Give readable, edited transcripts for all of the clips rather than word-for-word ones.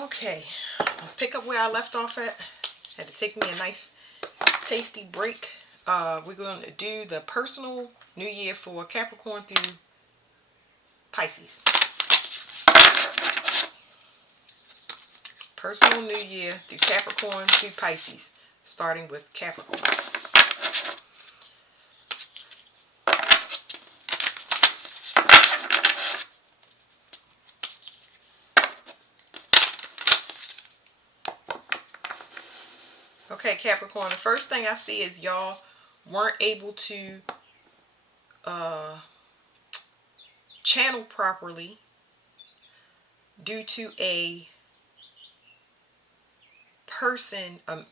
Okay, I'll pick up where I left off at. Had to take me a nice tasty break. We're going to do the personal new year for Capricorn through Pisces. Personal new year through Capricorn through Pisces, starting with Capricorn. Okay, Capricorn, the first thing I see is y'all weren't able to channel properly due to a person, a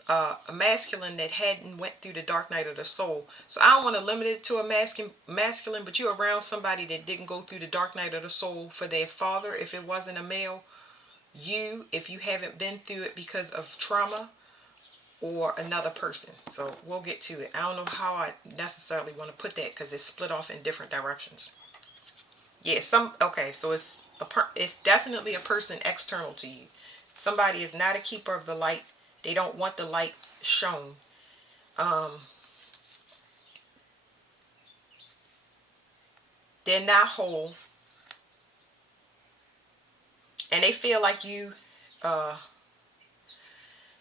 masculine that hadn't went through the dark night of the soul. So I don't want to limit it to a masculine, but you're around somebody that didn't go through the dark night of the soul for their father if it wasn't a male. You, if you haven't been through it because of trauma, or another person. So we'll get to it. I don't know how I necessarily want to put that because it's split off in different directions. Yeah, okay, so it's definitely a person external to you. Somebody is not a keeper of the light. They don't want the light shown. They're not whole, and they feel like you.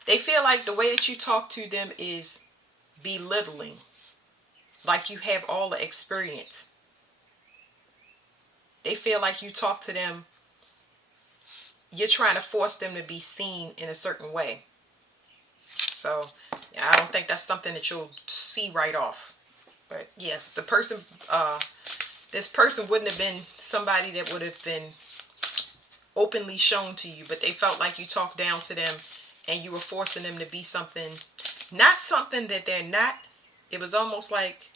They feel like the way that you talk to them is belittling, like you have all the experience. They feel like you talk to them, you're trying to force them to be seen in a certain way. So I don't think that's something that you'll see right off. But yes, the person, this person wouldn't have been somebody that would have been openly shown to you, but they felt like you talked down to them and you were forcing them to be something, not something that they're not. It was almost like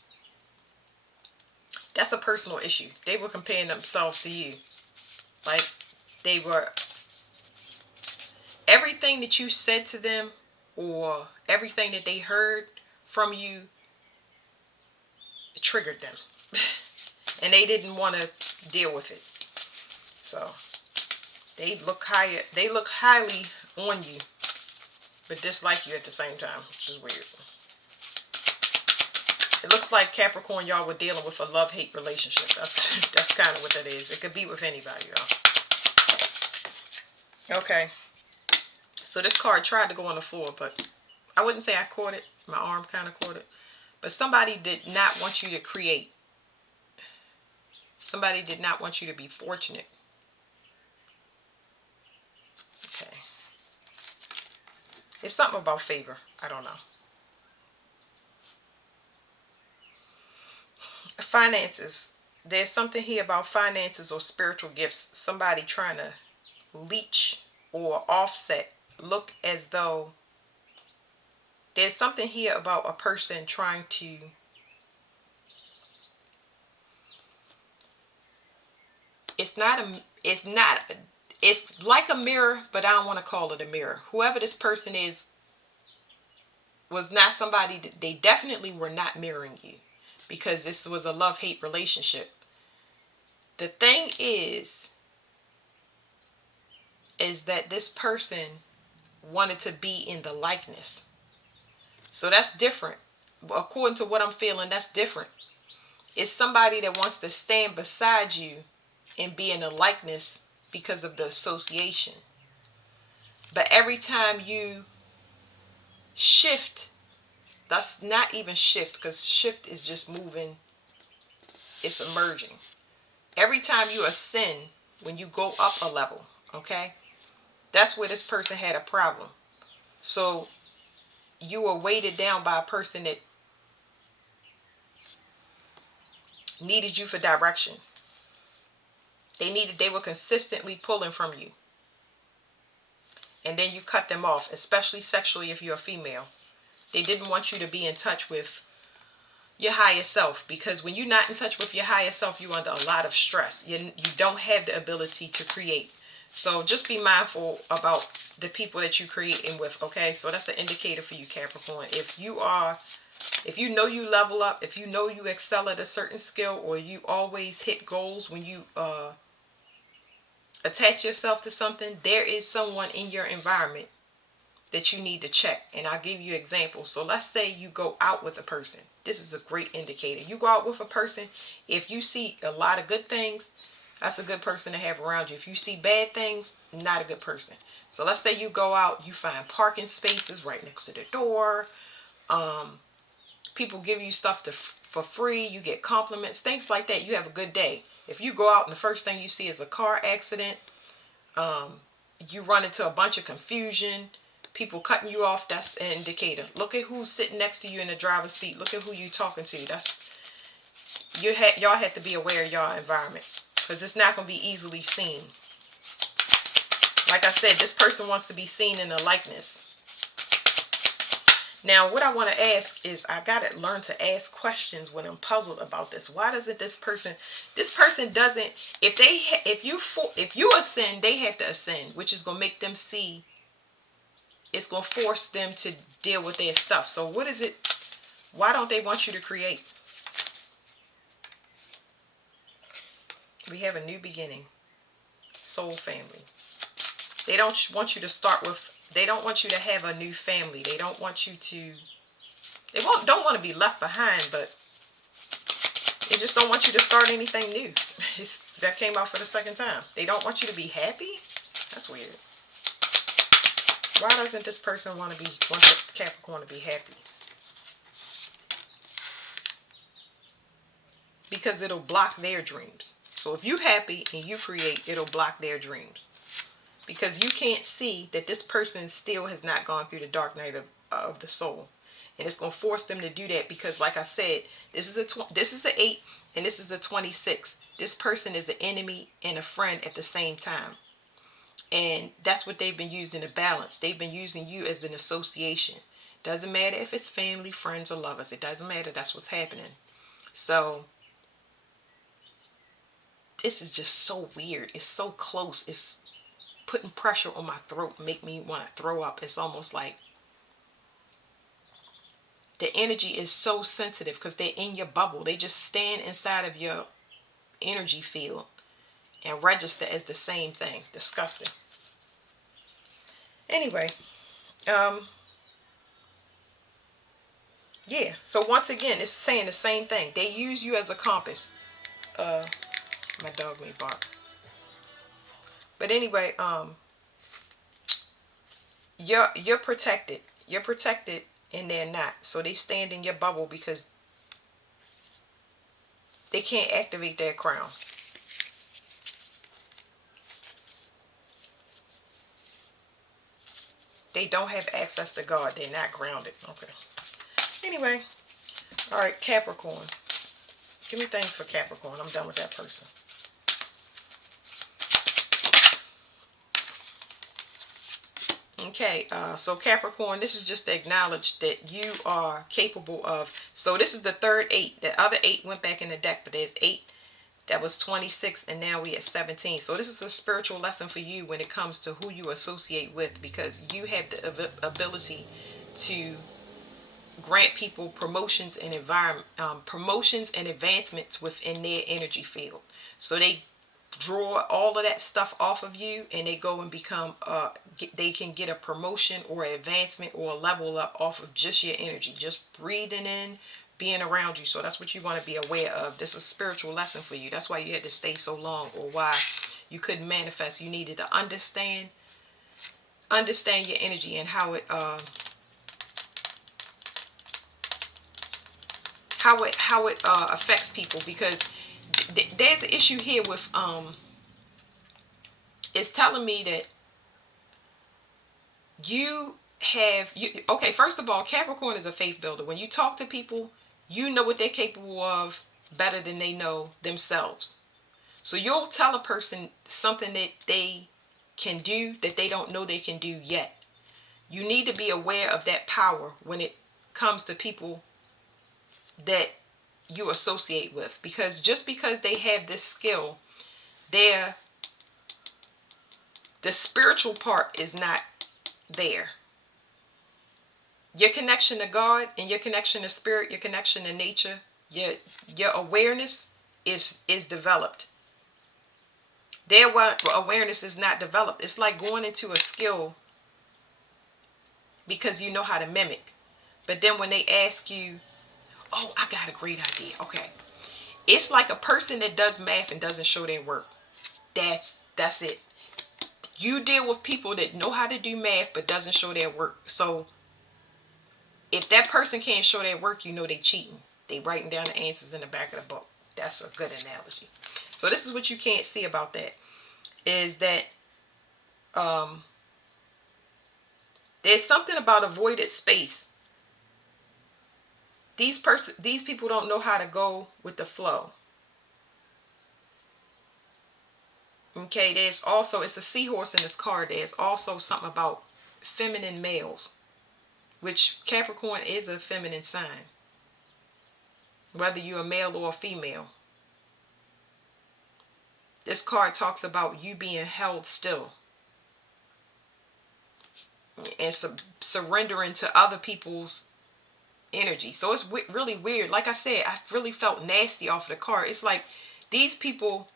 that's a personal issue. They were comparing themselves to you. Like they were, everything that you said to them or everything that they heard from you triggered them. And they didn't want to deal with it. So they look highly on you, but dislike you at the same time, which is weird. It looks like Capricorn, y'all were dealing with a love-hate relationship. That's kind of what that is. It could be with anybody, y'all. Okay. So this card tried to go on the floor, but I wouldn't say I caught it. My arm kind of caught it. But somebody did not want you to create. Somebody did not want you to be fortunate. Okay. It's something about favor. I don't know. Finances. There's something here about finances or spiritual gifts. Somebody trying to leech or offset. Look as though there's something here about a person trying to it's like a mirror, but I don't want to call it a mirror. Whoever this person is was not somebody that they definitely were not mirroring you, because this was a love-hate relationship. The thing is that this person wanted to be in the likeness. So that's different. According to what I'm feeling, that's different. It's somebody that wants to stand beside you and be in a likeness because of the association. But every time you shift, that's not even shift, because shift is just moving, it's emerging. Every time you ascend, when you go up a level, okay, that's where this person had a problem. So you were weighted down by a person that needed you for direction. They were consistently pulling from you. And then you cut them off, especially sexually if you're a female. They didn't want you to be in touch with your higher self, because when you're not in touch with your higher self, you're under a lot of stress. You don't have the ability to create. So just be mindful about the people that you're creating with, okay? So that's an indicator for you, Capricorn. If you know you level up, if you know you excel at a certain skill, or you always hit goals when you attach yourself to something, there is someone in your environment that you need to check. And I'll give you examples. So let's say you go out with a person. This is a great indicator. You go out with a person, if you see a lot of good things, that's a good person to have around you. If you see bad things, not a good person. So let's say you go out, you find parking spaces right next to the door. People give you stuff for free. You get compliments, things like that. You have a good day. If you go out and the first thing you see is a car accident, you run into a bunch of confusion, people cutting you off, that's an indicator. Look at who's sitting next to you in the driver's seat. Look at who you talking to. That's y'all have to be aware of y'all environment, because it's not going to be easily seen. Like I said, this person wants to be seen in a likeness. Now, what I want to ask is, I got to learn to ask questions when I'm puzzled about this. Why doesn't this person doesn't, if you ascend, they have to ascend, which is going to make them see, it's going to force them to deal with their stuff. So what is it? Why don't they want you to create? We have a new beginning. Soul family. They don't want you to start with, they don't want you to have a new family. They don't want you to, don't want to be left behind, but they just don't want you to start anything new. That came out for the second time. They don't want you to be happy? That's weird. Why doesn't this person want the Capricorn to be happy? Because it'll block their dreams. So if you're happy and you create, it'll block their dreams. Because you can't see that this person still has not gone through the dark night of the soul. And it's going to force them to do that, because like I said, this is an 8 and this is a 26. This person is an enemy and a friend at the same time. And that's what they've been using to balance. They've been using you as an association. Doesn't matter if it's family, friends, or lovers. It doesn't matter. That's what's happening. So this is just so weird. It's so close. It's putting pressure on my throat, make me want to throw up. It's almost like the energy is so sensitive because they're in your bubble. They just stand inside of your energy field and register as the same thing. Disgusting. Anyway, yeah. So once again, it's saying the same thing. They use you as a compass. My dog may bark. But anyway, you're protected. You're protected, and they're not. So they stand in your bubble because they can't activate their crown. They don't have access to God. They're not grounded. Okay. Anyway, all right, Capricorn. Give me things for Capricorn. I'm done with that person. Okay, so Capricorn, this is just to acknowledge that you are capable of, so this is the third 8. The other 8 went back in the deck, but there's 8. That was 26, and now we at 17. So this is a spiritual lesson for you when it comes to who you associate with, because you have the ability to grant people promotions and promotions and advancements within their energy field. So they draw all of that stuff off of you, and they go and become they can get a promotion or an advancement or a level up off of just your energy, just breathing in, being around you. So that's what you want to be aware of. This is a spiritual lesson for you. That's why you had to stay so long, or why you couldn't manifest. You needed to understand your energy and how it affects people, because there's an issue here with it's telling me that okay, first of all, Capricorn is a faith builder. When you talk to people, you know what they're capable of better than they know themselves. So you'll tell a person something that they can do that they don't know they can do yet. You need to be aware of that power when it comes to people that you associate with, because just because they have this skill, the spiritual part is not there. Your connection to God and your connection to spirit, your connection to nature, your awareness is developed. Their awareness is not developed. It's like going into a skill because you know how to mimic. But then when they ask you, oh, I got a great idea. Okay. It's like a person that does math and doesn't show their work. That's it. You deal with people that know how to do math but doesn't show their work. So if that person can't show their work, you know they cheating. They writing down the answers in the back of the book. That's a good analogy. So this is what you can't see about that, is that there's something about avoided space. These people don't know how to go with the flow. Okay, there's also, it's a seahorse in this card. There's also something about feminine males, which Capricorn is a feminine sign, whether you're a male or a female. This card talks about you being held still and surrendering to other people's energy. So it's really weird. Like I said, I really felt nasty off of the card. It's like these people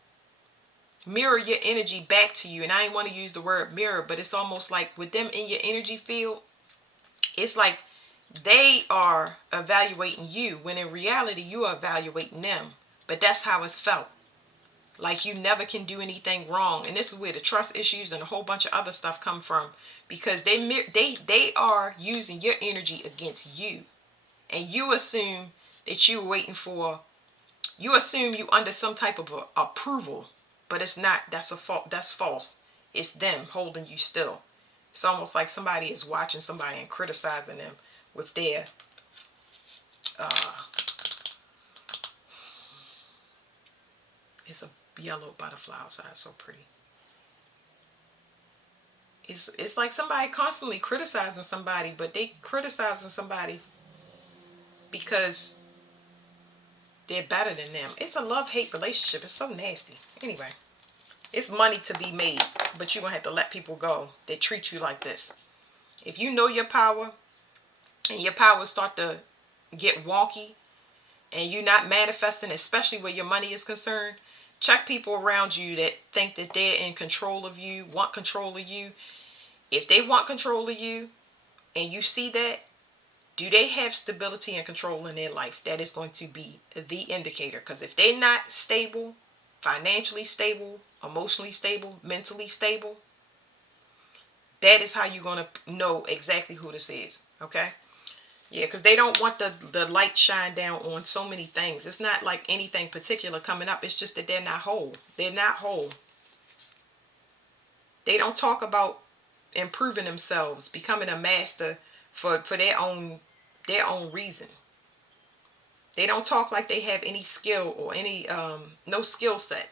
mirror your energy back to you. And I didn't want to use the word mirror, but it's almost like with them in your energy field, it's like they are evaluating you when in reality you are evaluating them. But that's how it's felt. Like you never can do anything wrong. And this is where the trust issues and a whole bunch of other stuff come from, because they are using your energy against you. And you assume that you're waiting for, you assume you under some type of approval, but it's not. That's false. It's them holding you still. It's almost like somebody is watching somebody and criticizing them with their it's a yellow butterfly outside, so pretty. It's like somebody constantly criticizing somebody, but they criticizing somebody because they're better than them. It's a love-hate relationship. It's so nasty. Anyway, it's money to be made, but you're going to have to let people go that treat you like this. If you know your power and your powers start to get wonky and you're not manifesting, especially where your money is concerned, check people around you that think that they're in control of you, want control of you. If they want control of you and you see that, do they have stability and control in their life? That is going to be the indicator. Because if they're not stable, financially stable, emotionally stable, mentally stable, that is how you're going to know exactly who this is. Okay? Yeah, because they don't want the light shine down on so many things. It's not like anything particular coming up. It's just that they're not whole. They're not whole. They don't talk about improving themselves, becoming a master for their own reason. They don't talk like they have any skill or any no skill set.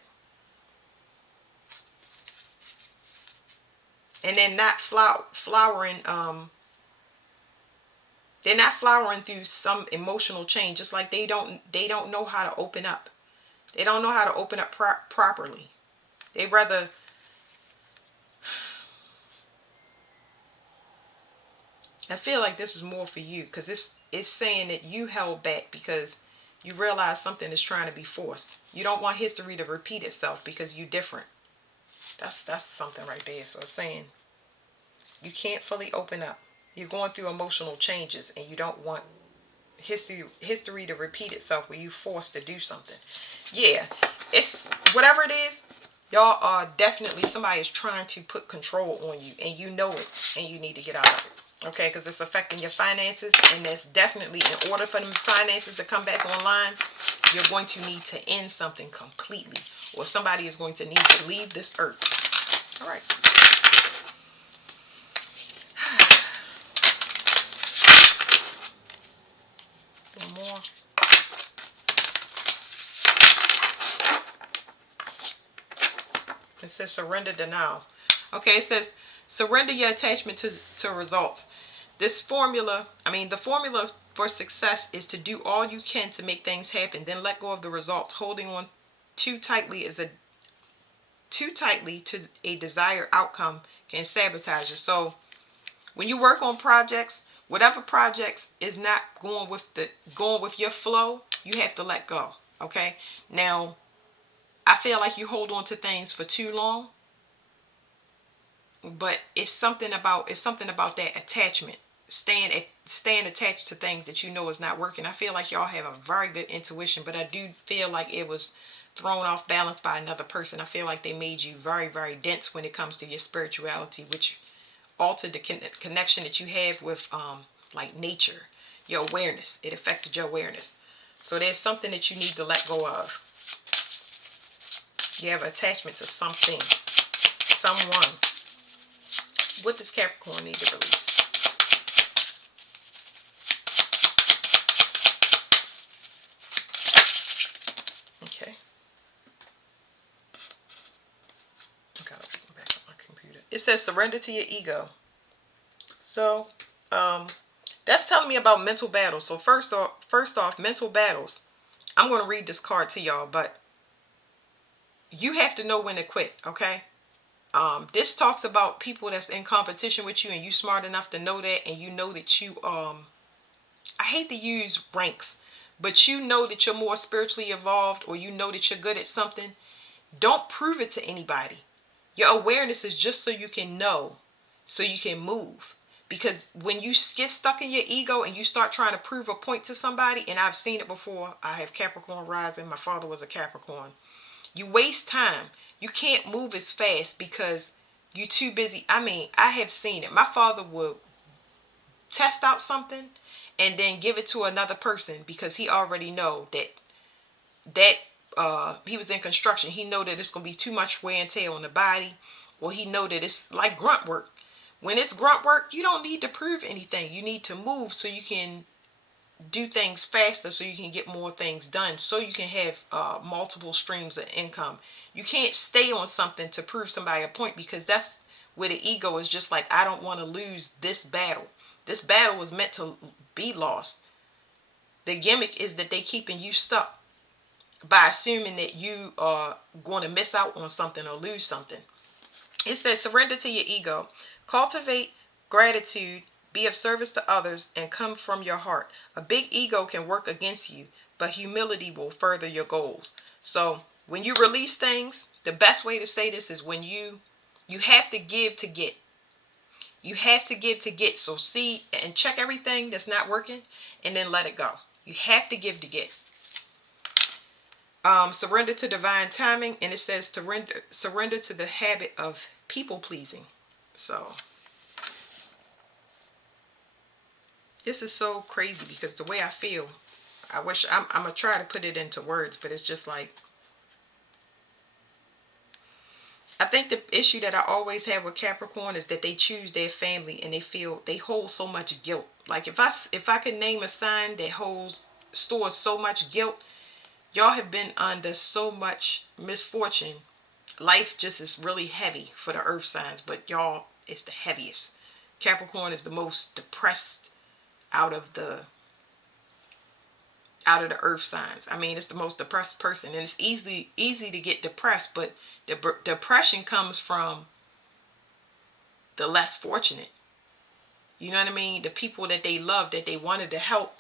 And they're not flowering they're not flowering through some emotional change, just like they don't know how to open up. They don't know how to open up properly. They rather I feel like this is more for you, because it's saying that you held back because you realize something is trying to be forced. You don't want history to repeat itself because you're different. That's something right there. So it's saying you can't fully open up. You're going through emotional changes and you don't want history to repeat itself where you're forced to do something. Yeah, it's whatever it is. Y'all are definitely, somebody is trying to put control on you and you know it, and you need to get out of it. Okay, because it's affecting your finances, and that's definitely, in order for them finances to come back online, you're going to need to end something completely, or somebody is going to need to leave this earth. All right. One more. It says surrender denial. Okay, it says surrender your attachment to results. This formula, the formula for success is to do all you can to make things happen, then let go of the results. Holding on too tightly to a desired outcome can sabotage you. So when you work on projects, whatever projects is not going with your flow, you have to let go. Okay? Now, I feel like you hold on to things for too long, but it's something about that attachment, staying attached to things that you know is not working. I feel like y'all have a very good intuition, but I do feel like it was thrown off balance by another person. I feel like they made you very, very dense when it comes to your spirituality, which altered the connection that you have with like nature, your awareness. It affected your awareness. So there's something that you need to let go of. You have attachment to something, someone. What does Capricorn need to release? Okay. I gotta open back up my computer. It says surrender to your ego. So, that's telling me about mental battles. So first off, mental battles. I'm going to read this card to y'all, but you have to know when to quit, okay? This talks about people that's in competition with you, and you smart enough to know that, and you know that you I hate to use ranks, but you know that you're more spiritually evolved, or you know that you're good at something. Don't prove it to anybody. Your awareness is just so you can know, so you can move. Because when you get stuck in your ego and you start trying to prove a point to somebody, and I've seen it before. I have Capricorn rising. My father was a Capricorn. You waste time. You can't move as fast because you're too busy. I mean, I have seen it. My father would test out something and then give it to another person because he already know that he was in construction. He know that it's going to be too much wear and tear on the body, or he know that it's like grunt work. When it's grunt work, you don't need to prove anything. You need to move so you can do things faster, so you can get more things done, so you can have multiple streams of income. You can't stay on something to prove somebody a point, because that's where the ego is just like, I don't want to lose this battle. This battle was meant to be lost. The gimmick is that they keeping you stuck by assuming that you are going to miss out on something or lose something. It says surrender to your ego, cultivate gratitude, be of service to others, and come from your heart. A big ego can work against you, but humility will further your goals. So when you release things, the best way to say this is when you have to give to get. You have to give to get. So see and check everything that's not working, and then let it go. You have to give to get. Surrender to divine timing, and it says surrender to the habit of people pleasing. So this is so crazy, because the way I feel, I wish I'm gonna try to put it into words, but it's just like, I think the issue that I always have with Capricorn is that they choose their family and they hold so much guilt. Like if I could name a sign that stores so much guilt, y'all have been under so much misfortune. Life just is really heavy for the earth signs, but y'all, it's the heaviest. Capricorn is the most depressed out of the earth signs. I mean, it's the most depressed person, and it's easy to get depressed, but the depression comes from the less fortunate. You know what I mean? The people that they love, that they wanted to help,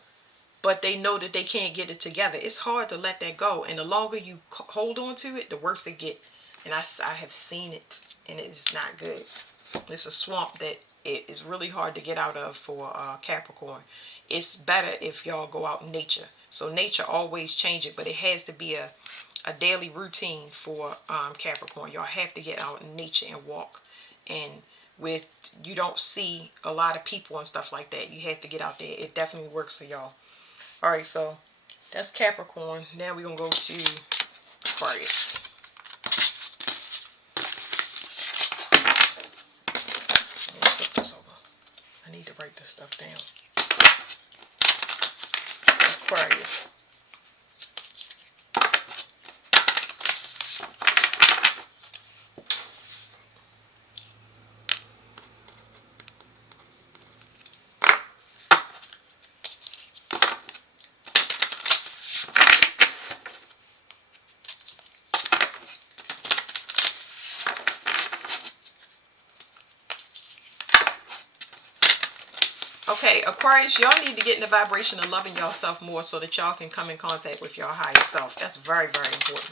but they know that they can't get it together. It's hard to let that go, and the longer you hold on to it, the worse it get. And I have seen it, and it is not good. It's a swamp that it is really hard to get out of for Capricorn. It's better if y'all go out in nature. So nature always changes, but it has to be a daily routine for Capricorn. Y'all have to get out in nature and walk. And with you don't see a lot of people and stuff like that, you have to get out there. It definitely works for y'all. All right, so that's Capricorn. Now we're gonna go to Aquarius. Flip this over. I need to write this stuff down. Aquarius. Okay, Aquarius, y'all need to get in the vibration of loving yourself more so that y'all can come in contact with your higher self. That's very, very important.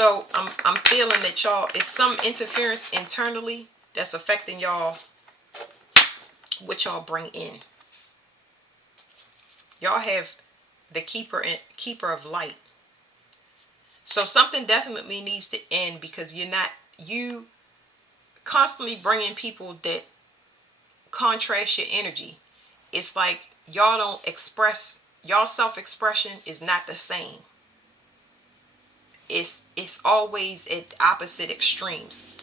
So I'm feeling that y'all, it's some interference internally that's affecting y'all, what y'all bring in. Y'all have the keeper of light. So something definitely needs to end, because you constantly bringing people that contrast your energy. It's like y'all don't express, y'all self-expression is not the same. It's always at opposite extremes.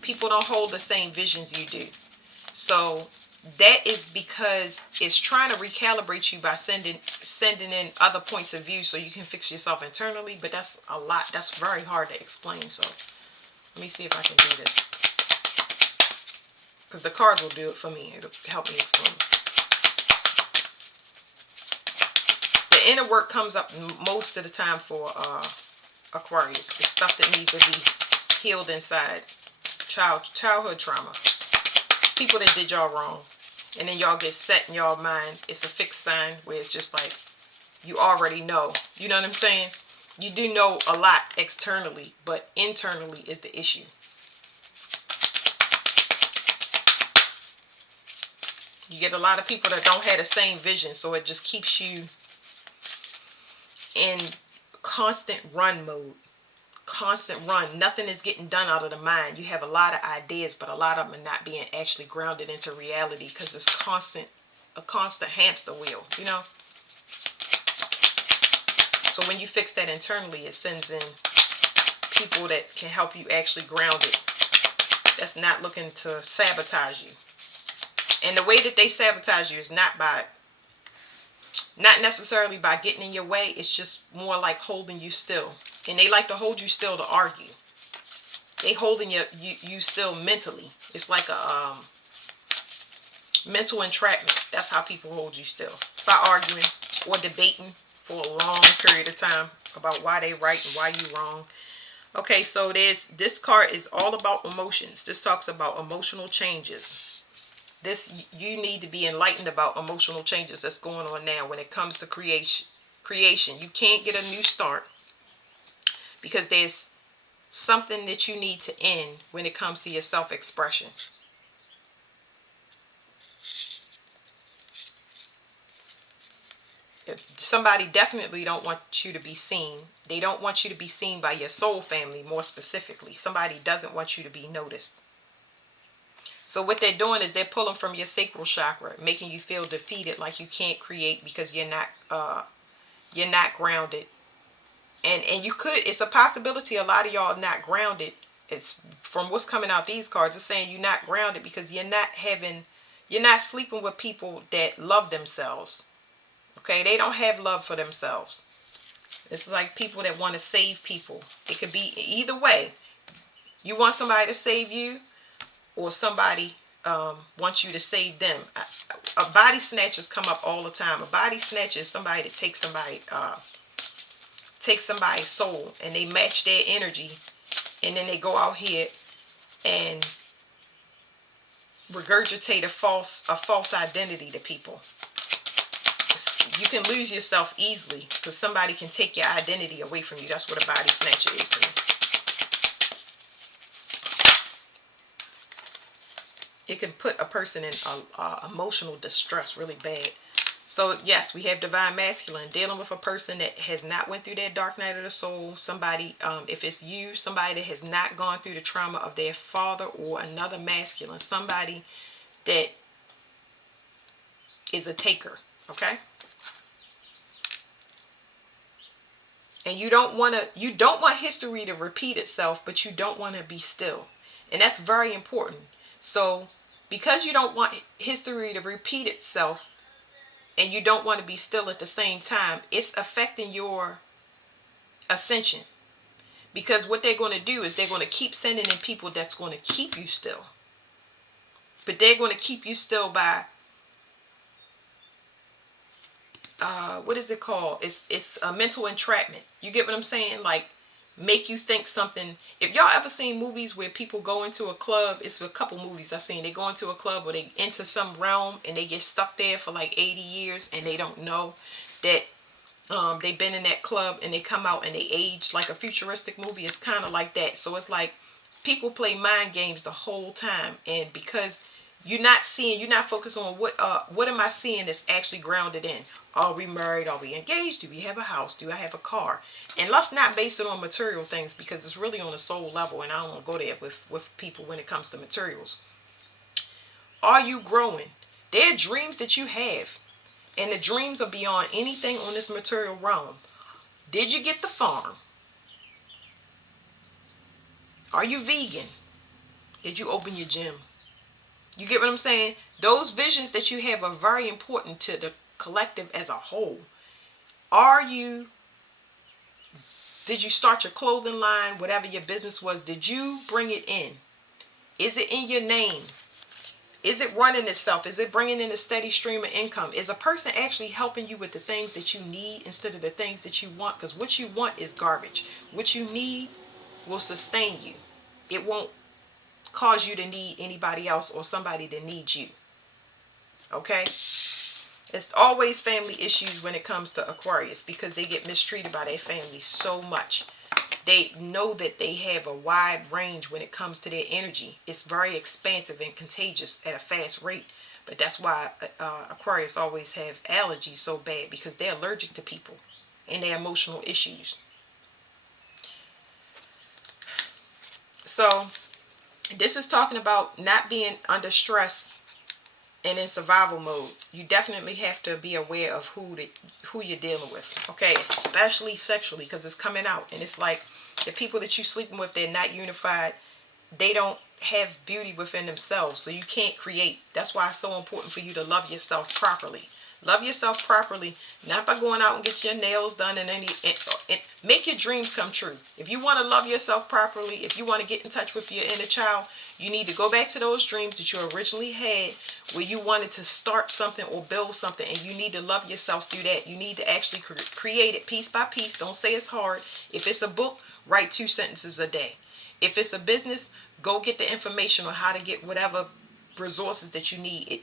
People don't hold the same visions you do. So that is because it's trying to recalibrate you by sending in other points of view so you can fix yourself internally. But that's a lot. That's very hard to explain. So let me see if I can do this, because the cards will do it for me. It'll help me explain. The inner work comes up most of the time for Aquarius. It's stuff that needs to be healed inside. Childhood trauma. People that did y'all wrong. And then y'all get set in y'all mind. It's a fixed sign where it's just like, you already know. You know what I'm saying? You do know a lot externally, but internally is the issue. You get a lot of people that don't have the same vision, so it just keeps you in constant run mode. Constant run. Nothing is getting done out of the mind. You have a lot of ideas, but a lot of them are not being actually grounded into reality, because it's a constant hamster wheel, you know? So when you fix that internally, it sends in people that can help you actually ground it. That's not looking to sabotage you. And the way that they sabotage you is not necessarily by getting in your way. It's just more like holding you still. And they like to hold you still to argue. They holding you still mentally. It's like a mental entrapment. That's how people hold you still. By arguing or debating for a long period of time about why they right and why you wrong. Okay, so this card is all about emotions. This talks about emotional changes. You need to be enlightened about emotional changes that's going on now when it comes to creation. You can't get a new start, because there's something that you need to end when it comes to your self-expression. Somebody definitely don't want you to be seen. They don't want you to be seen by your soul family, more specifically. Somebody doesn't want you to be noticed. So what they're doing is they're pulling from your sacral chakra, making you feel defeated, like you can't create because you're not grounded. And you could, it's a possibility a lot of y'all are not grounded. It's from what's coming out these cards, it's saying you're not grounded because you're not sleeping with people that love themselves. Okay, they don't have love for themselves. It's like people that want to save people. It could be either way. You want somebody to save you, or somebody wants you to save them. A body snatchers come up all the time. A body snatcher is somebody that takes somebody's soul and they match their energy, and then they go out here and regurgitate a false identity to people. You can lose yourself easily because somebody can take your identity away from you. That's what a body snatcher is to me. It can put a person in emotional distress really bad. So yes, we have divine masculine dealing with a person that has not went through that dark night of the soul. Somebody, if it's you, somebody that has not gone through the trauma of their father, or another masculine, somebody that is a taker. Okay. And you don't want history to repeat itself, but you don't want to be still. And that's very important. So because you don't want history to repeat itself, and you don't want to be still at the same time, it's affecting your ascension. Because what they're going to do is they're going to keep sending in people that's going to keep you still. But they're going to keep you still by what is it called? It's a mental entrapment. You get what I'm saying? Like, make you think something. If y'all ever seen movies where people go into a club, it's a couple movies I've seen. They go into a club where they enter some realm and they get stuck there for like 80 years and they don't know that They've been in that club and they come out and they age like a futuristic movie. It's kind of like that. So it's like people play mind games the whole time, and because you're not focused on what am I seeing that's actually grounded in. Are we married? Are we engaged? Do we have a house? Do I have a car? And let's not base it on material things, because it's really on a soul level, and I don't want to go there with people when it comes to materials. Are you growing? There are dreams that you have, and the dreams are beyond anything on this material realm. Did you get the farm? Are you vegan? Did you open your gym? You get what I'm saying? Those visions that you have are very important to the collective as a whole. Did you start your clothing line, whatever your business was? Did you bring it in? Is it in your name? Is it running itself? Is it bringing in a steady stream of income? Is a person actually helping you with the things that you need instead of the things that you want? Because what you want is garbage. What you need will sustain you. It won't cause you to need anybody else or somebody that needs you. Okay? It's always family issues when it comes to Aquarius, because they get mistreated by their family so much. They know that they have a wide range when it comes to their energy. It's very expansive and contagious at a fast rate. But that's why Aquarius always have allergies so bad, because they're allergic to people and their emotional issues. So this is talking about not being under stress and in survival mode. You definitely have to be aware of who you're dealing with, okay? Especially sexually, because it's coming out, and it's like the people that you're sleeping with, they're not unified. They don't have beauty within themselves, so you can't create. That's why it's so important for you to love yourself properly. Love yourself properly, not by going out and get your nails done and make your dreams come true. If you want to love yourself properly, if you want to get in touch with your inner child, you need to go back to those dreams that you originally had, where you wanted to start something or build something, and you need to love yourself through that. You need to actually create it piece by piece. Don't say it's hard. If it's a book, write 2 sentences a day. If it's a business, go get the information on how to get whatever resources that you need.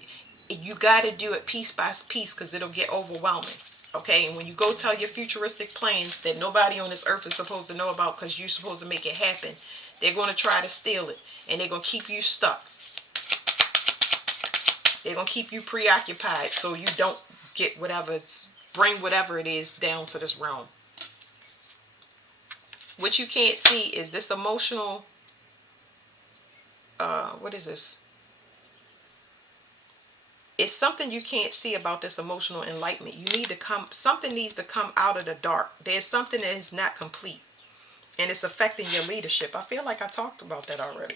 You got to do it piece by piece, because it'll get overwhelming. Okay, and when you go tell your futuristic plans that nobody on this earth is supposed to know about, because you're supposed to make it happen, they're going to try to steal it, and they're going to keep you stuck. They're going to keep you preoccupied so you don't get bring whatever it is down to this realm. What you can't see is this emotional, what is this? It's something you can't see about this emotional enlightenment. Something needs to come out of the dark. There's something that is not complete, and it's affecting your leadership. I feel like I talked about that already.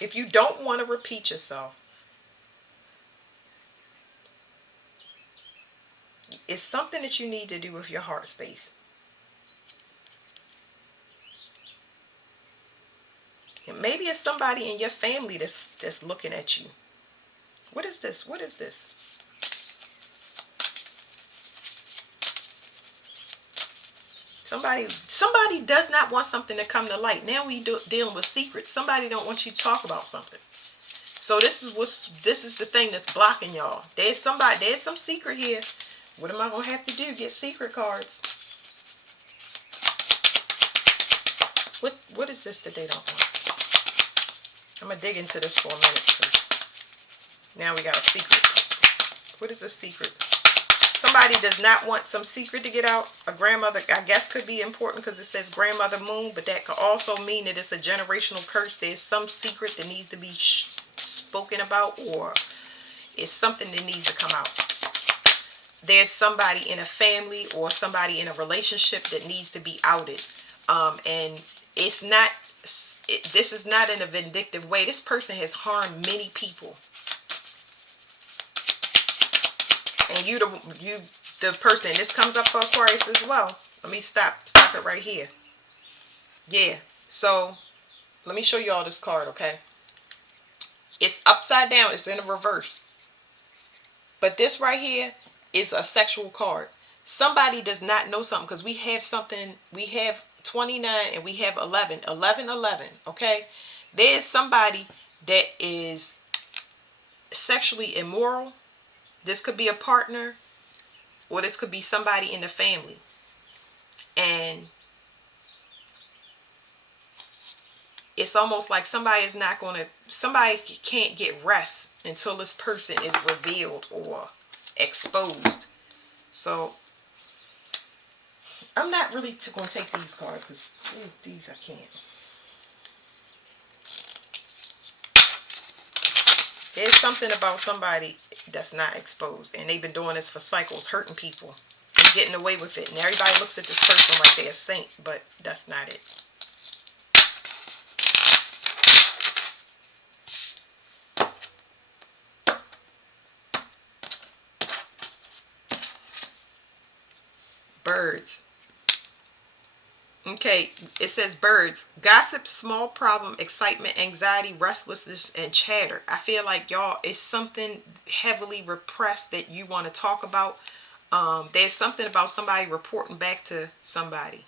If you don't want to repeat yourself, it's something that you need to do with your heart space. And maybe it's somebody in your family that's looking at you. What is this? What is this? Somebody does not want something to come to light. Now we dealing with secrets. Somebody don't want you to talk about something. So this is the thing that's blocking y'all. There's some secret here. What am I gonna have to do? Get secret cards. What is this that they don't want? I'm gonna dig into this for a minute, because now we got a secret. What is a secret? Somebody does not want some secret to get out. A grandmother, I guess, could be important because it says grandmother moon, but that could also mean that it's a generational curse. There's some secret that needs to be spoken about, or it's something that needs to come out. There's somebody in a family or somebody in a relationship that needs to be outed. And this is not in a vindictive way. This person has harmed many people. And you the person, this comes up for Aquarius as well. Let me stop it right here. Yeah. So let me show you all this card, okay? It's upside down. It's in a reverse. But this right here is a sexual card. Somebody does not know something, because we have something. We have 29 and we have 11. 11, 11, okay? There's somebody that is sexually immoral. This could be a partner, or this could be somebody in the family. And it's almost like somebody can't get rest until this person is revealed or exposed. So I'm not really going to take these cards because these I can't. There's something about somebody that's not exposed, and they've been doing this for cycles, hurting people and getting away with it. And everybody looks at this person like they're a saint, but that's not it. Birds. Okay, it says birds. Gossip, small problem, excitement, anxiety, restlessness, and chatter. I feel like y'all, it's something heavily repressed that you want to talk about. There's something about somebody reporting back to somebody.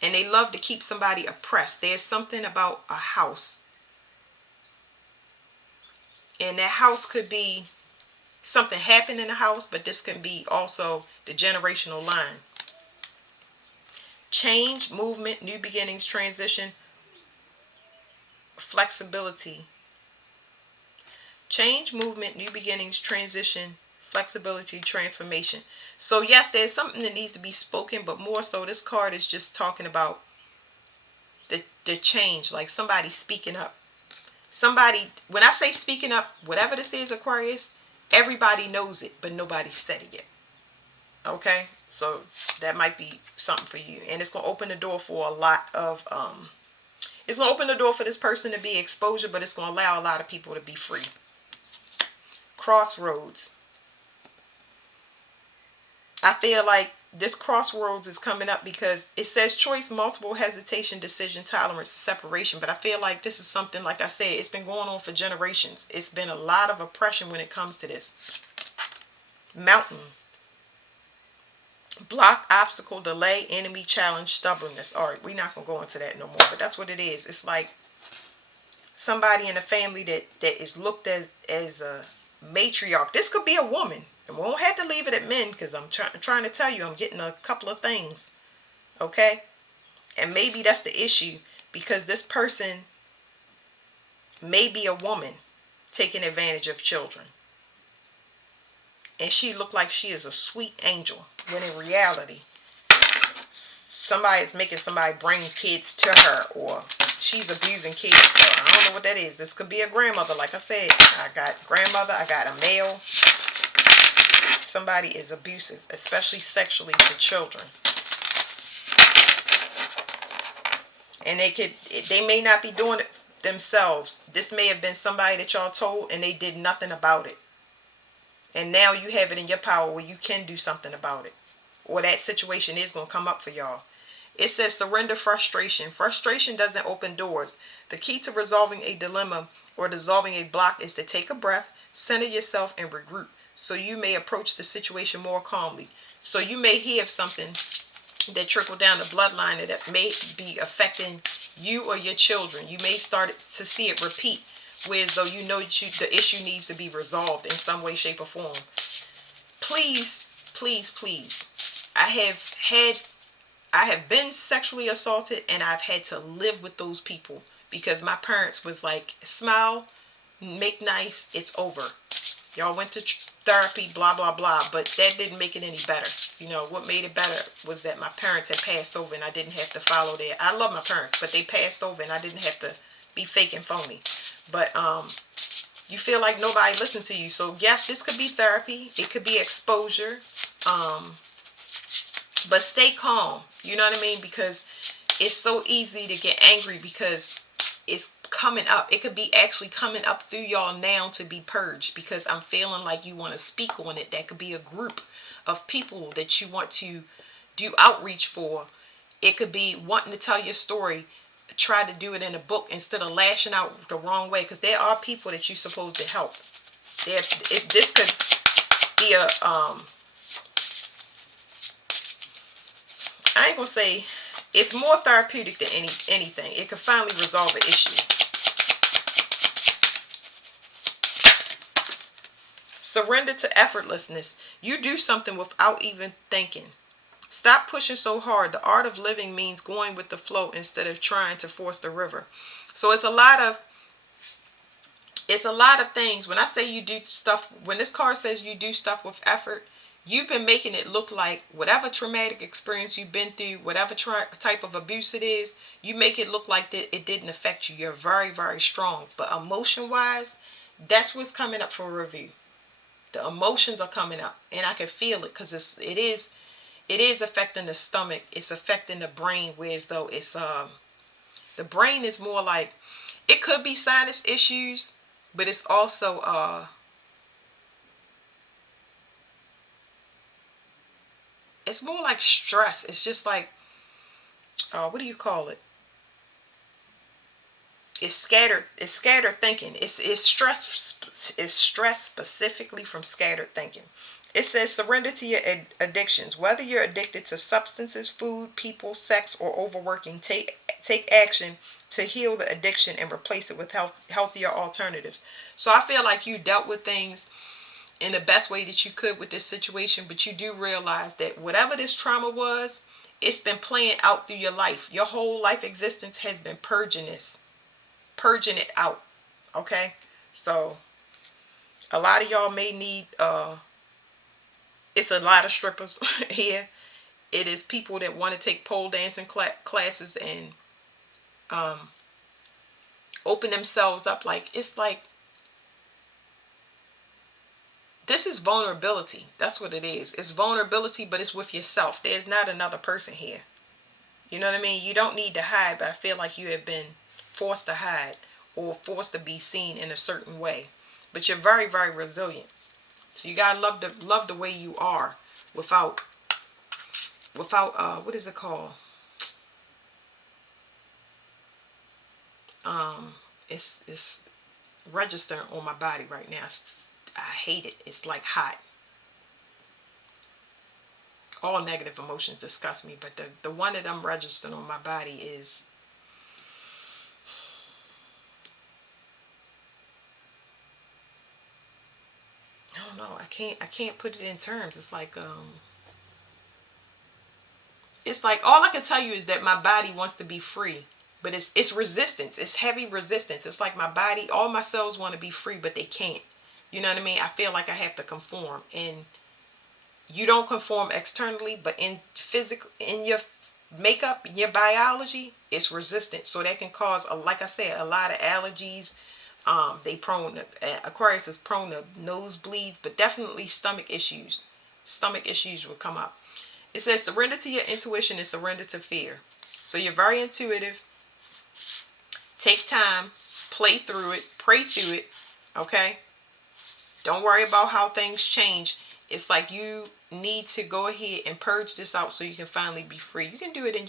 And they love to keep somebody oppressed. There's something about a house. And that house could be something happened in the house, but this can be also the generational line. Change, movement, new beginnings, transition, flexibility. Change, movement, new beginnings, transition, flexibility, transformation. So yes, there's something that needs to be spoken, but more so this card is just talking about the change, like somebody speaking up. Somebody, when I say speaking up, whatever this is, Aquarius, everybody knows it, but nobody said it yet. Okay, so that might be something for you, and it's gonna open the door for a lot of it's gonna open the door for this person to be exposure, but it's gonna allow a lot of people to be free. Crossroads. I feel like this crossroads is coming up because it says choice, multiple, hesitation, decision, tolerance, separation. But I feel like this is something, like I said, it's been going on for generations. It's been a lot of oppression when it comes to this. Mountain. Block, obstacle, delay, enemy, challenge, stubbornness. All right, we're not going to go into that no more, but that's what it is. It's like somebody in the family that is looked as a matriarch. This could be a woman. And we won't have to leave it at men because I'm trying to tell you, I'm getting a couple of things. Okay? And maybe that's the issue, because this person may be a woman taking advantage of children. And she looked like she is a sweet angel, when in reality, somebody is making somebody bring kids to her, or she's abusing kids. So I don't know what that is. This could be a grandmother. Like I said, I got grandmother, I got a male. Somebody is abusive, especially sexually, to children. And they may not be doing it themselves. This may have been somebody that y'all told and they did nothing about it. And now you have it in your power where you can do something about it. Or that situation is going to come up for y'all. It says surrender, frustration. Frustration doesn't open doors. The key to resolving a dilemma or dissolving a block is to take a breath, center yourself, and regroup, so you may approach the situation more calmly. So you may hear of something that trickled down the bloodline that may be affecting you or your children. You may start to see it repeat, whereas though you know the issue needs to be resolved in some way, shape, or form. Please, please, please. I have been sexually assaulted, and I've had to live with those people because my parents was like, smile, make nice, it's over. Y'all went to therapy, blah, blah, blah, but that didn't make it any better. You know, what made it better was that my parents had passed over and I didn't have to follow their... I love my parents, but they passed over and I didn't have to be fake and phony. But you feel like nobody listened to you. So yes, this could be therapy. It could be exposure. But stay calm. You know what I mean? Because it's so easy to get angry because it's coming up. It could be actually coming up through y'all now to be purged, because I'm feeling like you want to speak on it. That could be a group of people that you want to do outreach for. It could be wanting to tell your story. Try to do it in a book instead of lashing out the wrong way, because there are people that you're supposed to help. This could be a I ain't gonna say it's more therapeutic than anything. It could finally resolve an issue. Surrender to effortlessness. You do something without even thinking. Stop pushing so hard. The art of living means going with the flow instead of trying to force the river. So it's a lot of things. When I say you do stuff, when this card says you do stuff with effort, you've been making it look like whatever traumatic experience you've been through, whatever type of abuse it is, you make it look like that it didn't affect you. You're very, very strong. But emotion wise, that's what's coming up for review. The emotions are coming up, and I can feel it because it is affecting the stomach. It's affecting the brain, whereas though it's the brain is more like, it could be sinus issues, but it's also it's more like stress. It's just like what do you call it? It's scattered. It's scattered thinking. It's stress. It's stress specifically from scattered thinking. It says surrender to your addictions. Whether you're addicted to substances, food, people, sex, or overworking, take action to heal the addiction and replace it with healthier alternatives. So I feel like you dealt with things in the best way that you could with this situation, but you do realize that whatever this trauma was, it's been playing out through your life. Your whole life existence has been purging it out. Okay, so a lot of y'all may need it's a lot of strippers here. It is people that want to take pole dancing classes and open themselves up. Like, it's like, this is vulnerability. That's what it is. It's vulnerability, but it's with yourself. There's not another person here. You know what I mean? You don't need to hide, but I feel like you have been forced to hide or forced to be seen in a certain way. But you're very, very resilient. So you gotta love the way you are without what is it called? It's registering on my body right now. I hate it. It's like hot. All negative emotions disgust me, but the one that I'm registering on my body is I don't know. I can't put it in terms. It's like all I can tell you is that my body wants to be free, but it's resistance. It's heavy resistance. It's like my body, all my cells want to be free, but they can't. You know what I mean? I feel like I have to conform, and you don't conform externally, but in your makeup, in your biology, it's resistant. So that can cause, like I said, a lot of allergies. Aquarius is prone to nosebleeds, but definitely stomach issues. Stomach issues will come up. It says surrender to your intuition and surrender to fear. So you're very intuitive. Take time, play through it, pray through it. Okay? Don't worry about how things change. It's like you need to go ahead and purge this out so you can finally be free. You can do it in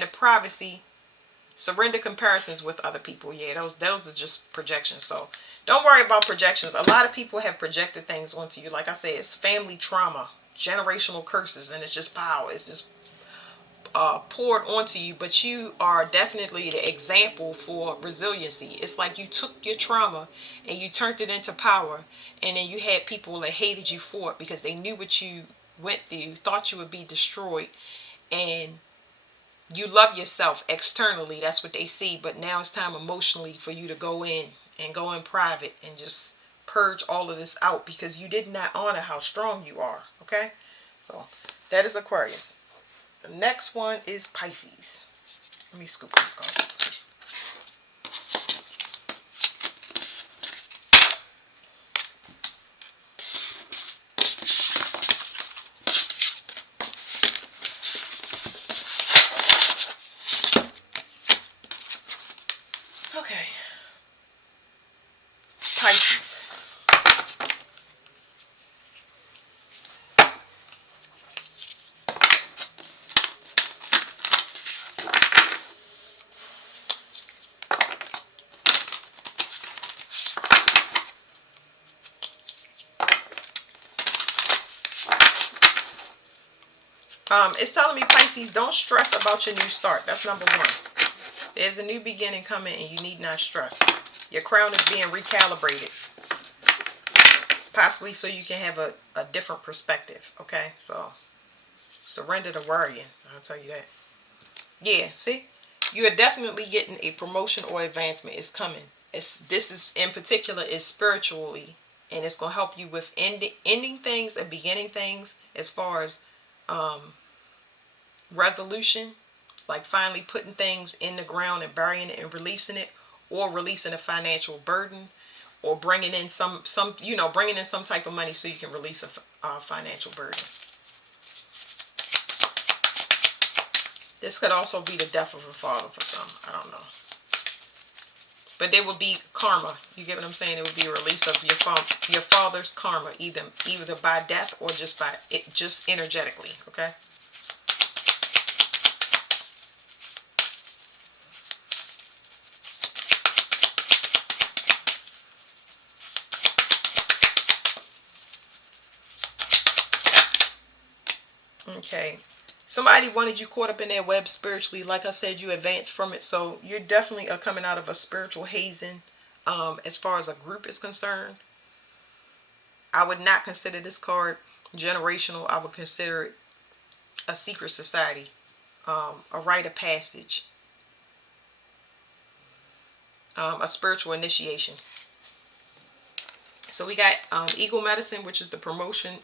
the privacy. Surrender comparisons with other people. Yeah, those are just projections. So don't worry about projections. A lot of people have projected things onto you. Like I said, it's family trauma, generational curses, and it's just power. It's just poured onto you. But you are definitely the example for resiliency. It's like you took your trauma and you turned it into power, and then you had people that hated you for it because they knew what you went through, thought you would be destroyed, and you love yourself externally. That's what they see. But now it's time emotionally for you to go in private and just purge all of this out because you did not honor how strong you are. Okay, so that is Aquarius. The next one is Pisces. Let me scoop this card. Okay. Pisces. It's telling me, Pisces, don't stress about your new start. That's number one. There's a new beginning coming and you need not stress. Your crown is being recalibrated. Possibly so you can have a different perspective. Okay, so surrender to worrying. I'll tell you that. Yeah, see? You are definitely getting a promotion or advancement. It's coming. This is in particular is spiritually, and it's going to help you with ending things and beginning things as far as resolution, like finally putting things in the ground and burying it and releasing it, or releasing a financial burden, or bringing in bringing in some type of money so you can release a financial burden. This could also be the death of a father for some. I don't know. But there would be karma. You get what I'm saying? It would be a release of your father's karma, either by death or just energetically. Okay. Okay. Somebody wanted you caught up in their web spiritually. Like I said, you advanced from it. So you're definitely coming out of a spiritual hazing. As far as a group is concerned, I would not consider this card generational. I would consider it a secret society, a rite of passage, a spiritual initiation. So we got Eagle Medicine, which is the promotion,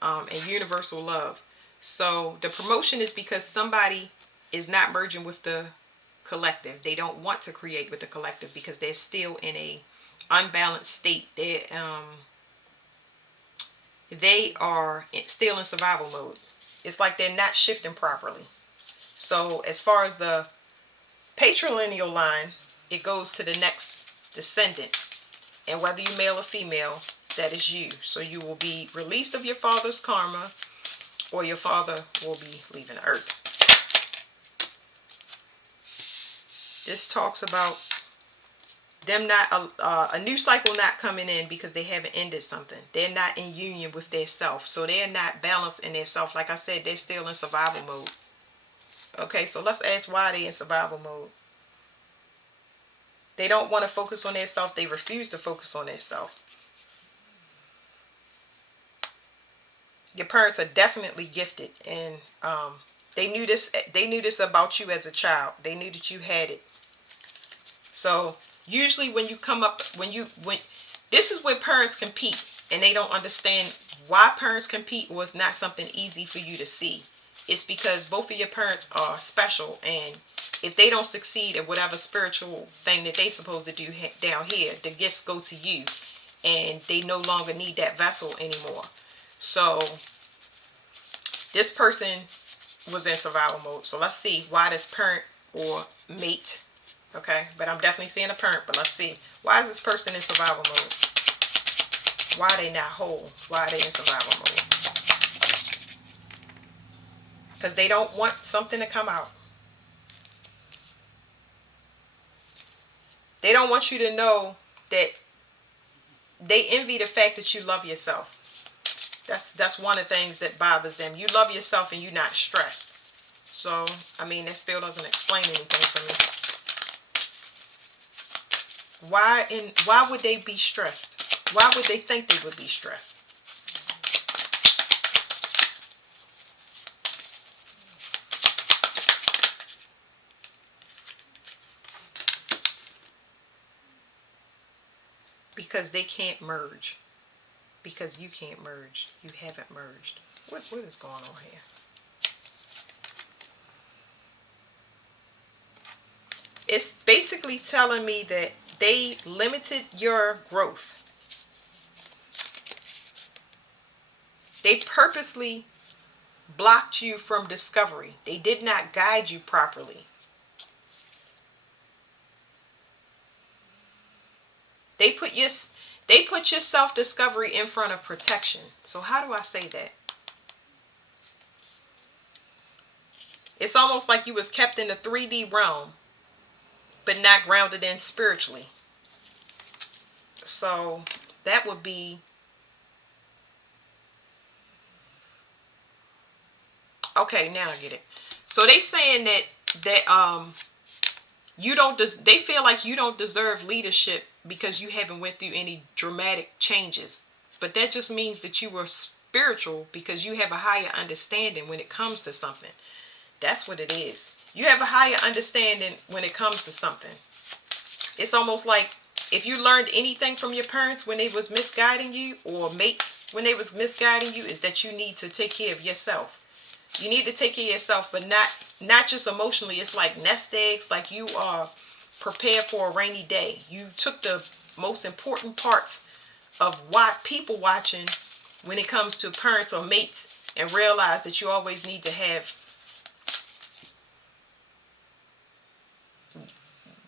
and universal love. So the promotion is because somebody is not merging with the collective. They don't want to create with the collective because they're still in a unbalanced state. They are still in survival mode. It's like they're not shifting properly. So as far as the patrilineal line, it goes to the next descendant. And whether you male or female, that is you. So you will be released of your father's karma, or your father will be leaving the earth. This talks about them not a new cycle not coming in because they haven't ended something. They're not in union with their self, so they're not balanced in their self. Like I said, they're still in survival mode. Okay, so let's ask why they're in survival mode. They don't want to focus on their self. They refuse to focus on their self. Your parents are definitely gifted, and they knew this. They knew this about you as a child. They knew that you had it. So usually, when this is when parents compete, and they don't understand why parents compete was not something easy for you to see. It's because both of your parents are special, and if they don't succeed at whatever spiritual thing that they supposed to do down here, the gifts go to you, and they no longer need that vessel anymore. So this person was in survival mode. So let's see why this parent or mate, okay, but I'm definitely seeing a parent, but let's see. Why is this person in survival mode? Why are they not whole? Why are they in survival mode? Because they don't want something to come out. They don't want you to know that they envy the fact that you love yourself. That's one of the things that bothers them. You love yourself and you're not stressed. So, I mean, that still doesn't explain anything for me. Why would they be stressed? Why would they think they would be stressed? Because they can't merge. Because you can't merge. You haven't merged. What is going on here? It's basically telling me that they limited your growth. They purposely blocked you from discovery. They did not guide you properly. They put your self-discovery in front of protection. So how do I say that? It's almost like you was kept in the 3D realm, but not grounded in spiritually. So that would be, okay, now I get it. So they saying that they feel like you don't deserve leadership because you haven't went through any dramatic changes. but that just means that you were spiritual because you have a higher understanding when it comes to something. That's what it is. You have a higher understanding when it comes to something. It's almost like if you learned anything from your parents when they was misguiding you, or mates when they was misguiding you, is that you need to take care of yourself. You need to take care of yourself, but not just emotionally. It's like nest eggs, like you are prepared for a rainy day. You took the most important parts of what people watching when it comes to parents or mates, and realize that you always need to have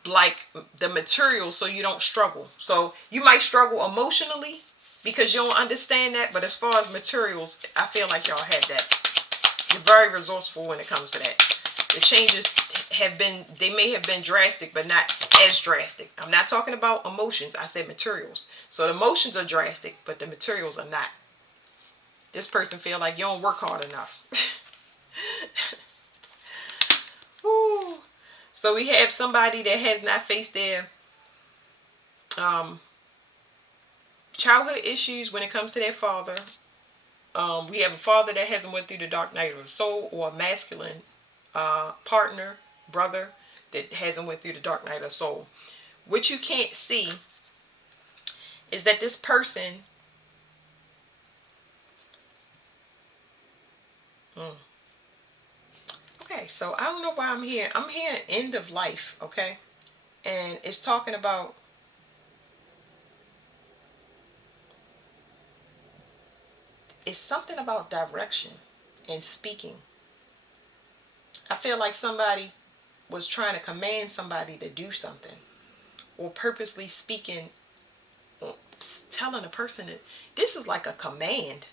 like the material so you don't struggle. So you might struggle emotionally because you don't understand that, but as far as materials, I feel like y'all had that. You're very resourceful when it comes to that. The changes they may have been drastic, but not as drastic. I'm not talking about emotions. I said materials. So the emotions are drastic, but the materials are not. This person feel like you don't work hard enough. Woo. So we have somebody that has not faced their childhood issues when it comes to their father. We have a father that hasn't went through the dark night of the soul, or a masculine partner, brother, that hasn't went through the dark night of the soul. What you can't see is that this person okay, so I don't know why I'm here. I'm here at end of life, okay? And it's talking about it's something about direction and speaking. I feel like somebody was trying to command somebody to do something, or purposely speaking, telling a person that this is like a command.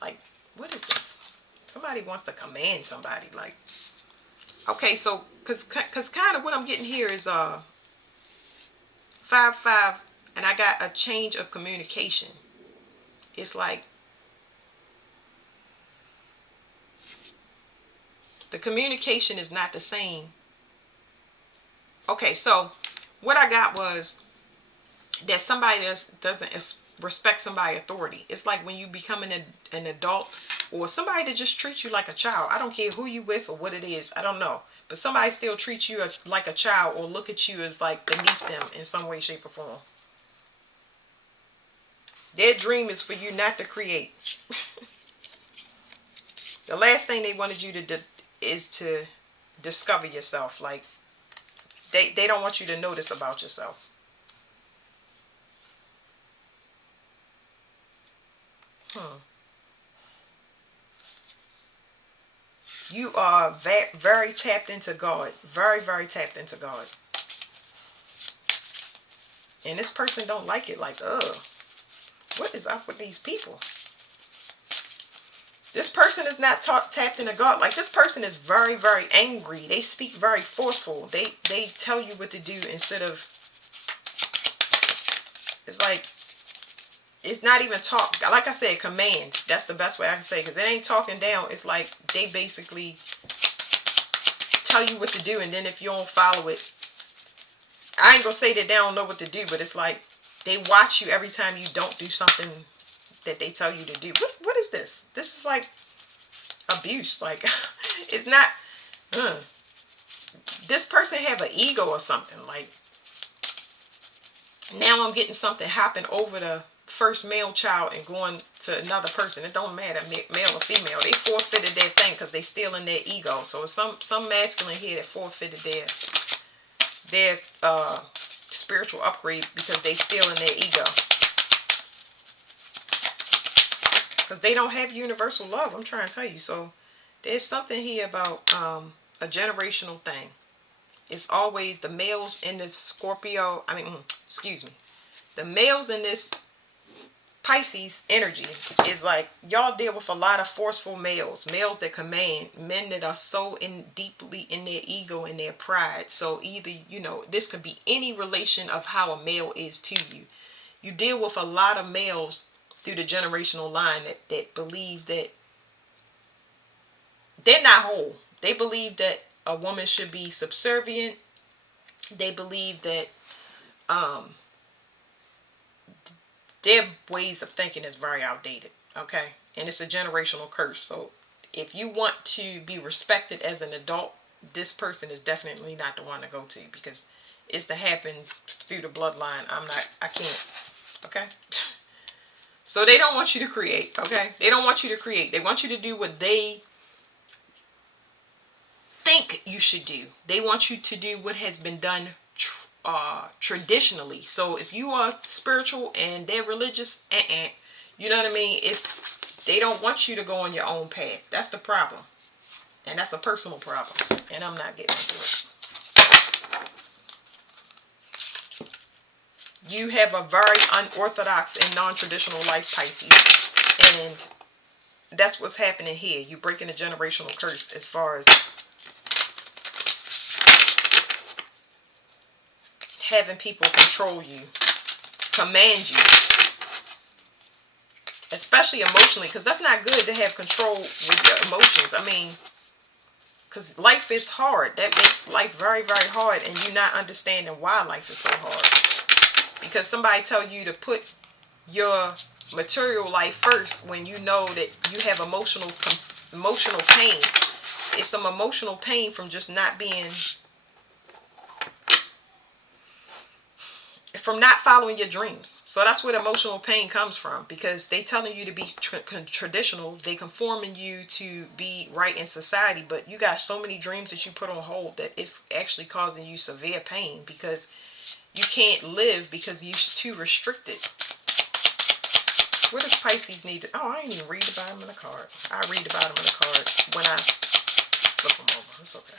Like, what is this? Somebody wants to command somebody. Like, okay, so cause kind of what I'm getting here is 5-5, and I got a change of communication. It's like the communication is not the same. Okay, so what I got was that somebody doesn't respect somebody's authority. It's like when you become an adult, or somebody that just treats you like a child. I don't care who you with or what it is. I don't know. But somebody still treats you like a child, or look at you as like beneath them in some way, shape, or form. Their dream is for you not to create. The last thing they wanted you to do is to discover yourself. Like, they don't want you to notice about yourself. You are very tapped into God. Very, very tapped into God. And this person don't like it. Like, what is up with these people? This person is not tapped into God. Like, this person is very, very angry. They speak very forceful. They tell you what to do instead of... It's like... It's not even talk. Like I said, command. That's the best way I can say. Because it ain't talking down. It's like they basically tell you what to do. And then if you don't follow it... I ain't going to say that they don't know what to do. But it's like they watch you every time you don't do something that they tell you to do. What is this? This is like abuse. Like, it's not... This person have an ego or something. Like, now I'm getting something happen over the first male child and going to another person. It don't matter, male or female. They forfeited their thing because they still in their ego. So it's some masculine here that forfeited their spiritual upgrade because they still in their ego. Because they don't have universal love, I'm trying to tell you. So there's something here about a generational thing. It's always the males in this Scorpio, excuse me. The males in this Pisces energy is like, y'all deal with a lot of forceful males. Males that command. Men that are so deeply in their ego and their pride. So either, this could be any relation of how a male is to you. You deal with a lot of males through the generational line that believe that they're not whole. They believe that a woman should be subservient. They believe that their ways of thinking is very outdated. Okay, and it's a generational curse. So if you want to be respected as an adult, this person is definitely not the one to go to, because it's to happen through the bloodline. I can't. Okay. So they don't want you to create. Okay, they don't want you to create. They want you to do what they think you should do. They want you to do what has been done traditionally. So if you are spiritual and they're religious, you know what I mean? They don't want you to go on your own path. That's the problem, and that's a personal problem. And I'm not getting into it. You have a very unorthodox and non-traditional life, Pisces, and that's what's happening here. You're breaking a generational curse as far as having people control you, command you, especially emotionally, because that's not good to have control with your emotions. I mean, because life is hard. That makes life very, very hard, and you're not understanding why life is so hard. Because somebody tell you to put your material life first when you know that you have emotional pain. It's some emotional pain from just from not following your dreams. So that's where the emotional pain comes from, because they telling you to be traditional. They conforming you to be right in society, but you got so many dreams that you put on hold that it's actually causing you severe pain, because you can't live because you're too restricted. What does Pisces need to... Oh, I ain't even read about them in the card. I read about them in the card when I flip them over. It's okay.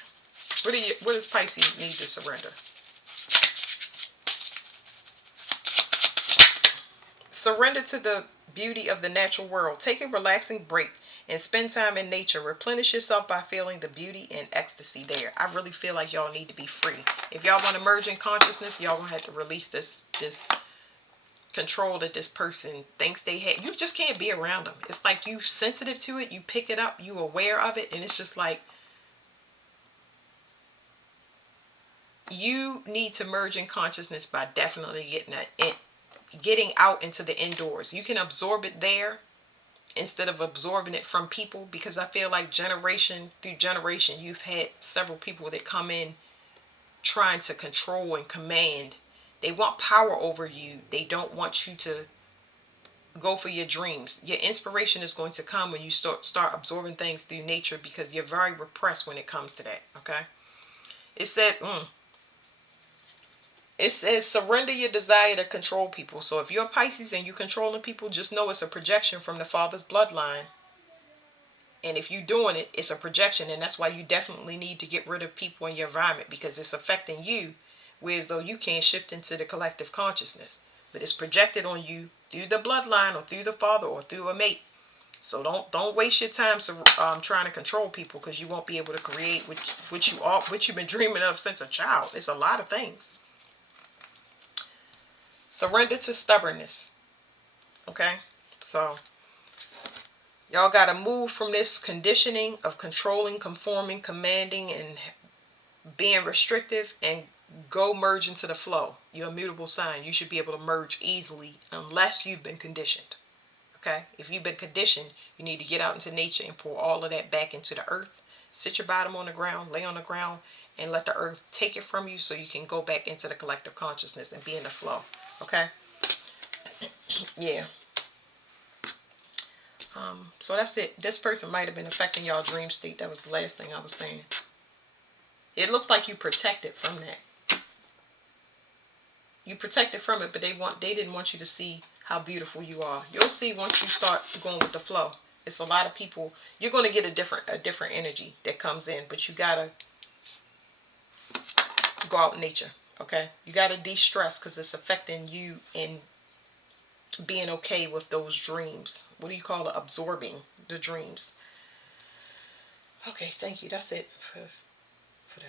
What does Pisces need to surrender? Surrender to the beauty of the natural world. Take a relaxing break and spend time in nature. Replenish yourself by feeling the beauty and ecstasy there. I really feel like y'all need to be free. If y'all want to merge in consciousness, y'all gonna have to release this control that this person thinks they have. You just can't be around them. It's like you sensitive to it. You pick it up. You aware of it, and it's just like you need to merge in consciousness by definitely getting out into the indoors. You can absorb it there instead of absorbing it from people, because I feel like generation through generation you've had several people that come in trying to control and command. They want power over you. They don't want you to go for your dreams. Your inspiration is going to come when you start absorbing things through nature, because you're very repressed when it comes to that. Okay, it says surrender your desire to control people. So if you're a Pisces and you're controlling people, just know it's a projection from the father's bloodline. And if you're doing it, it's a projection. And that's why you definitely need to get rid of people in your environment, because it's affecting you, whereas though you can't shift into the collective consciousness. But it's projected on you through the bloodline or through the father or through a mate. So don't waste your time trying to control people, because you won't be able to create what you've been dreaming of since a child. It's a lot of things. Surrender to stubbornness. Okay? So y'all got to move from this conditioning of controlling, conforming, commanding, and being restrictive, and go merge into the flow. You're a mutable sign. You should be able to merge easily unless you've been conditioned. Okay? If you've been conditioned, you need to get out into nature and pour all of that back into the earth. Sit your bottom on the ground, lay on the ground, and let the earth take it from you so you can go back into the collective consciousness and be in the flow. Okay? Yeah. So that's it. This person might have been affecting y'all dream state. That was the last thing I was saying. It looks like you protected from that. You protected from it, but they didn't want you to see how beautiful you are. You'll see once you start going with the flow. It's a lot of people. You're going to get a different energy that comes in, but you gotta go out in nature. Okay, you gotta de-stress, because it's affecting you in being okay with those dreams. What do you call it? Absorbing the dreams. Okay, thank you. That's it for that.